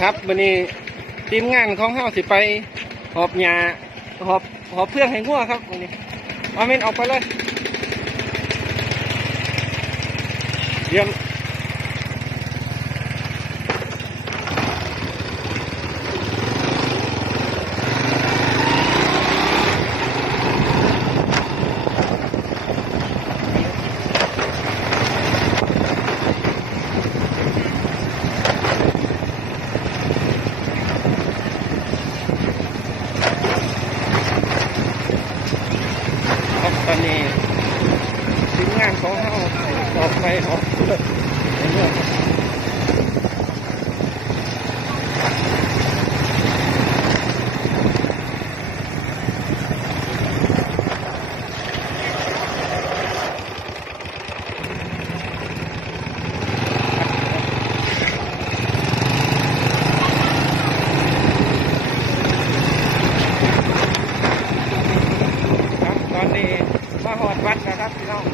ครับวันนี้ทีมงานของเฮาสิไป หอบหญ้าหอบหอบเพื่องให้งัวครับวันนี้เอาเมนออกไปเลยเยี่ยม ตอนนี้ทีมงานของเฮาออกไปหอบเพื่องให้งัวครับครับตอนนี้ มาหอดวัดนะครับพี่น้อง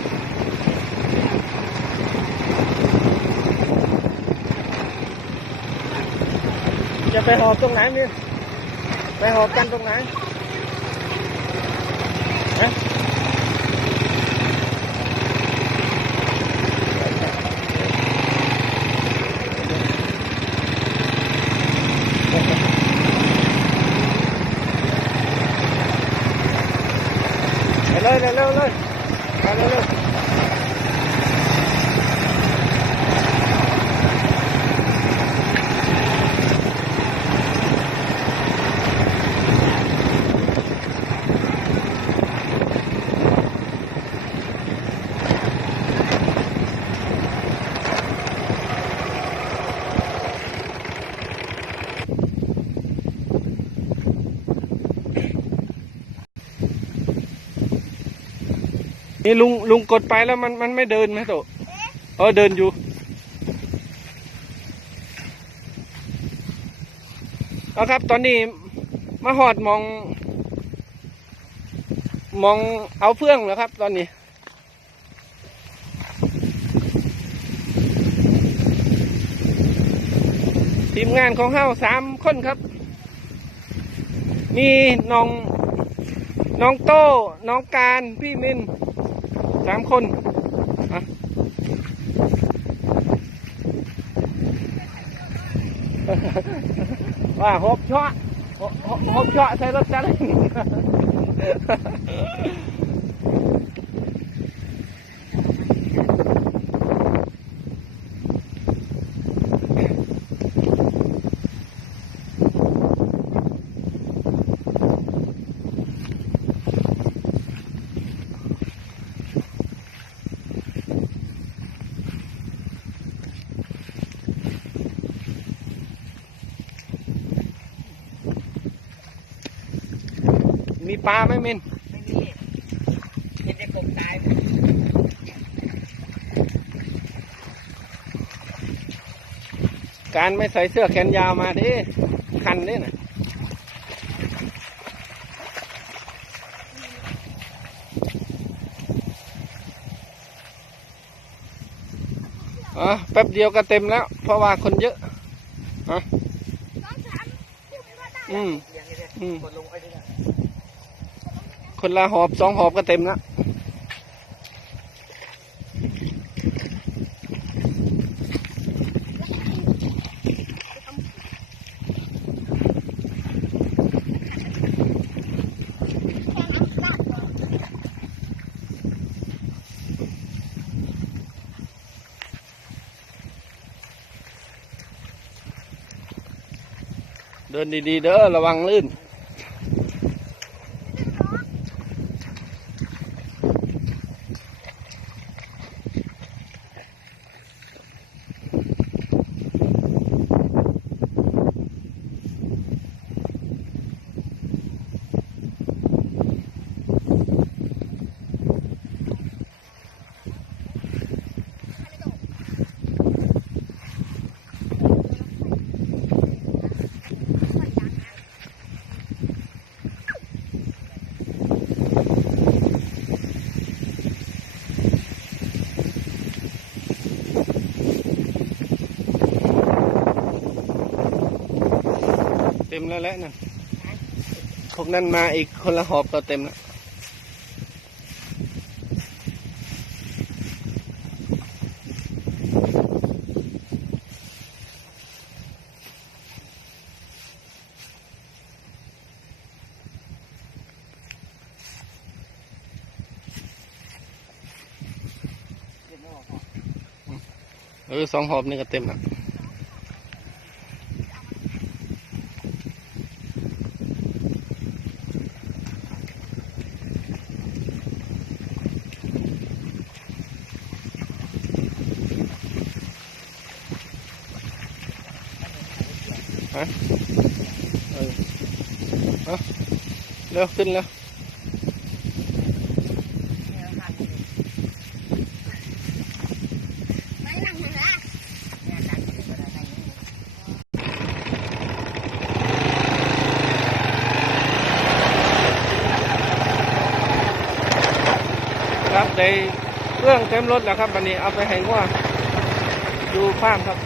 จะไปหอบตรงไหนมินไปหอบกันตรงไหน ไปเลยเร็วเร็วเลยไปเร็วเร็ว นี่ลุงลุงกดไปแล้วมันมันไม่เดินไหมโตเออเดินอยู่เอาครับ ตอนนี้มาหอดมอง มองเอาเฟื่องแล้วครับ ตอนนี้ทีมงานของเฮาสามคนครับ มีน้อง น้องโต้ น้องการ พี่มิน สามคนอะว่าหกเชาะหกหกหกเชาะใส่รถจักร มีปลาไหมมินไม่มีเห็นแต่กบตายการไม่ใส่เสื้อแขนยาวมาดิคันนี่นะอ๋อแป๊บเดียวก็เต็มแล้ว เพราะว่าคนเยอะอะอืมอย่างนี้เลยอืม กดลงไปด้วย คนละหอบสองหอบก็เต็มแล้วเดินดีๆ เด้อระวังลื่น เต็มแล้วแหละนั่นพวกนั้นมาอีกคนละหอบก็เต็มแล้วเออสองหอบนี่ก็เต็มแล้ว ฮะเออเอาเร็วขึ้นแล้วไม่นั่งนะครับได้เรื่องเต็มรถแล้วครับวันนี้เอาไปให้ว่าดูฟาร์มครับ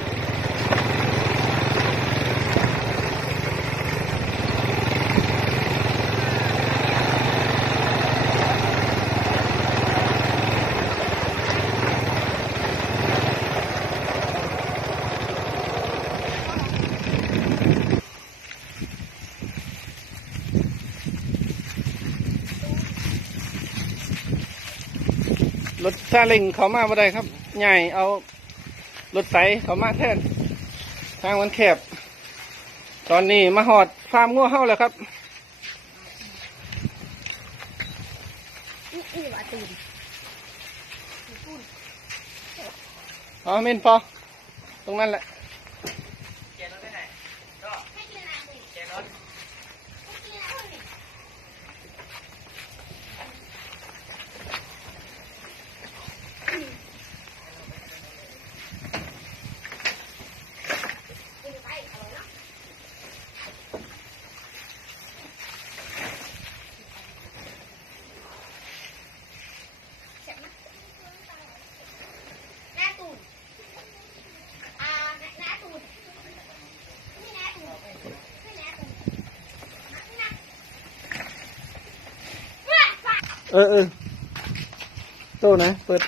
ซาเล้งเขามาบ่ได้ครับ ใหญ่เอารถไสเขามาแทน ทางมันแคบ ตอนนี้มาหอดฟาร์มงัวเฮาแล้วครับนี่นี่ว่าตื่นเอาเมนพอ ตรงนั้นแหละ เจนรถได้ไหนก็ ให้กินอะไรสิ เจนรถ ให้กินอะไรสิกินไปเอาเนาะเสร็จไหมหน้าตูนอ่าหน้าตูนนี่หน้าตูนนี่หน้าตูนนี่นะ เออเออโต้นะ เปิด